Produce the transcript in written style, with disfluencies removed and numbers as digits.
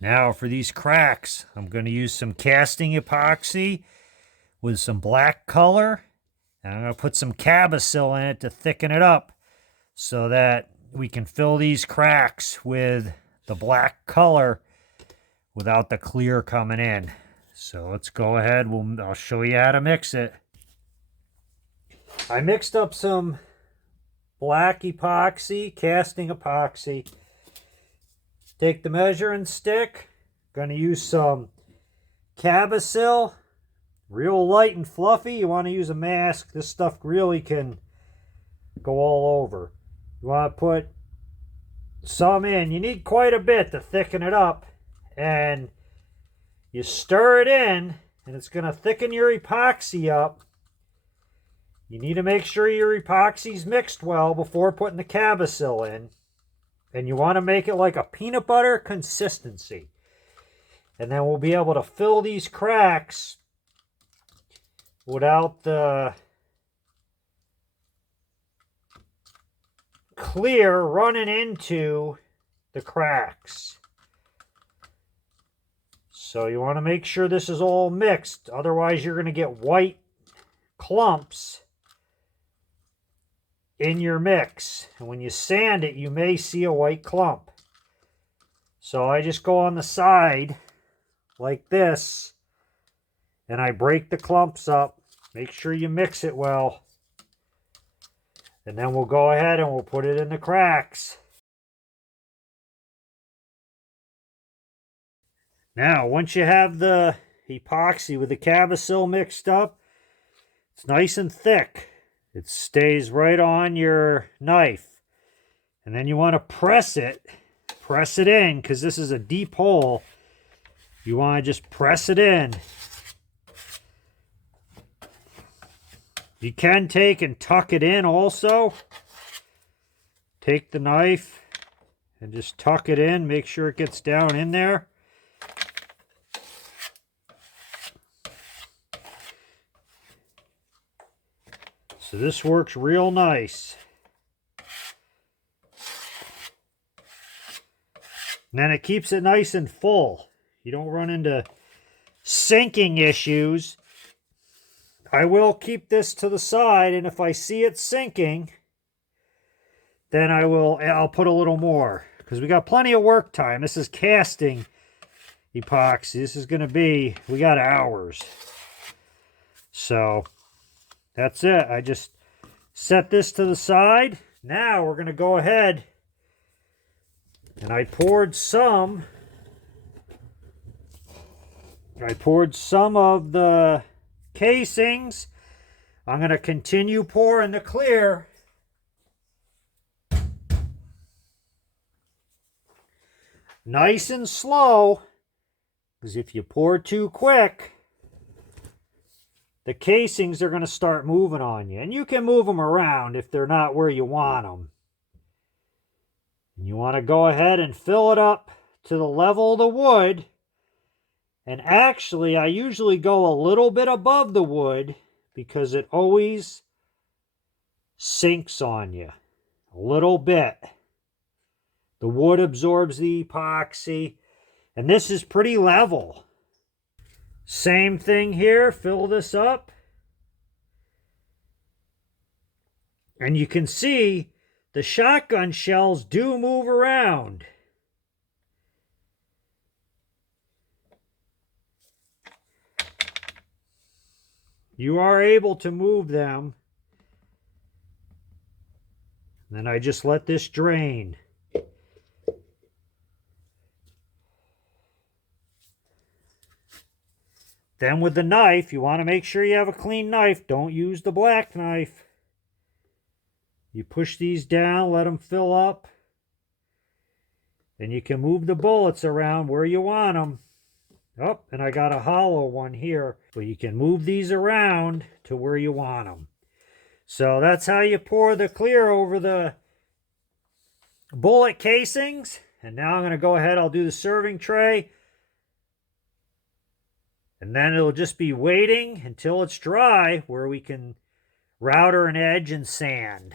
Now for these cracks, I'm going to use some casting epoxy with some black color. And I'm going to put some cabasil in it to thicken it up so that we can fill these cracks with the black color without the clear coming in. So let's go ahead. I'll show you how to mix it. I mixed up some black epoxy, casting epoxy. Take the measuring stick. Going to use some cabasil. Real light and fluffy. You want to use a mask. This stuff really can go all over. You want to put some in. You need quite a bit to thicken it up. And you stir it in, and it's going to thicken your epoxy up. You need to make sure your epoxy's mixed well before putting the cabasil in. And you want to make it like a peanut butter consistency. And then we'll be able to fill these cracks without the clear running into the cracks. So you want to make sure this is all mixed. Otherwise you're going to get white clumps in your mix. And when you sand it, you may see a white clump. So I just go on the side like this, and I break the clumps up. Make sure you mix it well. And then we'll go ahead and we'll put it in the cracks. Now, once you have the epoxy with the cabasil mixed up, it's nice and thick. It stays right on your knife. And then you want to press it in, because this is a deep hole. You want to just press it in. You can take and tuck it in also. Take the knife and just tuck it in. Make sure it gets down in there. So this works real nice. And then it keeps it nice and full. You don't run into sinking issues. I will keep this to the side, and if I see it sinking, then I'll put a little more, because we got plenty of work time. This is casting epoxy. This is going to be, we got hours. So that's it. I just set this to the side. Now we're going to go ahead, and I poured some of the casings. I'm going to continue pouring the clear. Nice and slow, because if you pour too quick, the casings are going to start moving on you. And you can move them around if they're not where you want them. And you want to go ahead and fill it up to the level of the wood. And actually, I usually go a little bit above the wood, because it always sinks on you. A little bit. The wood absorbs the epoxy. And this is pretty level. Same thing here. Fill this up. And you can see the shotgun shells do move around. You are able to move them. Then I just let this drain. Then with the knife, you want to make sure you have a clean knife. Don't use the black knife. You push these down, let them fill up. Then you can move the bullets around where you want them. Oh, and I got a hollow one here. So you can move these around to where you want them. So that's how you pour the clear over the bullet casings. And now I'm going to go ahead, I'll do the serving tray. And then it'll just be waiting until it's dry, where we can router an edge and sand.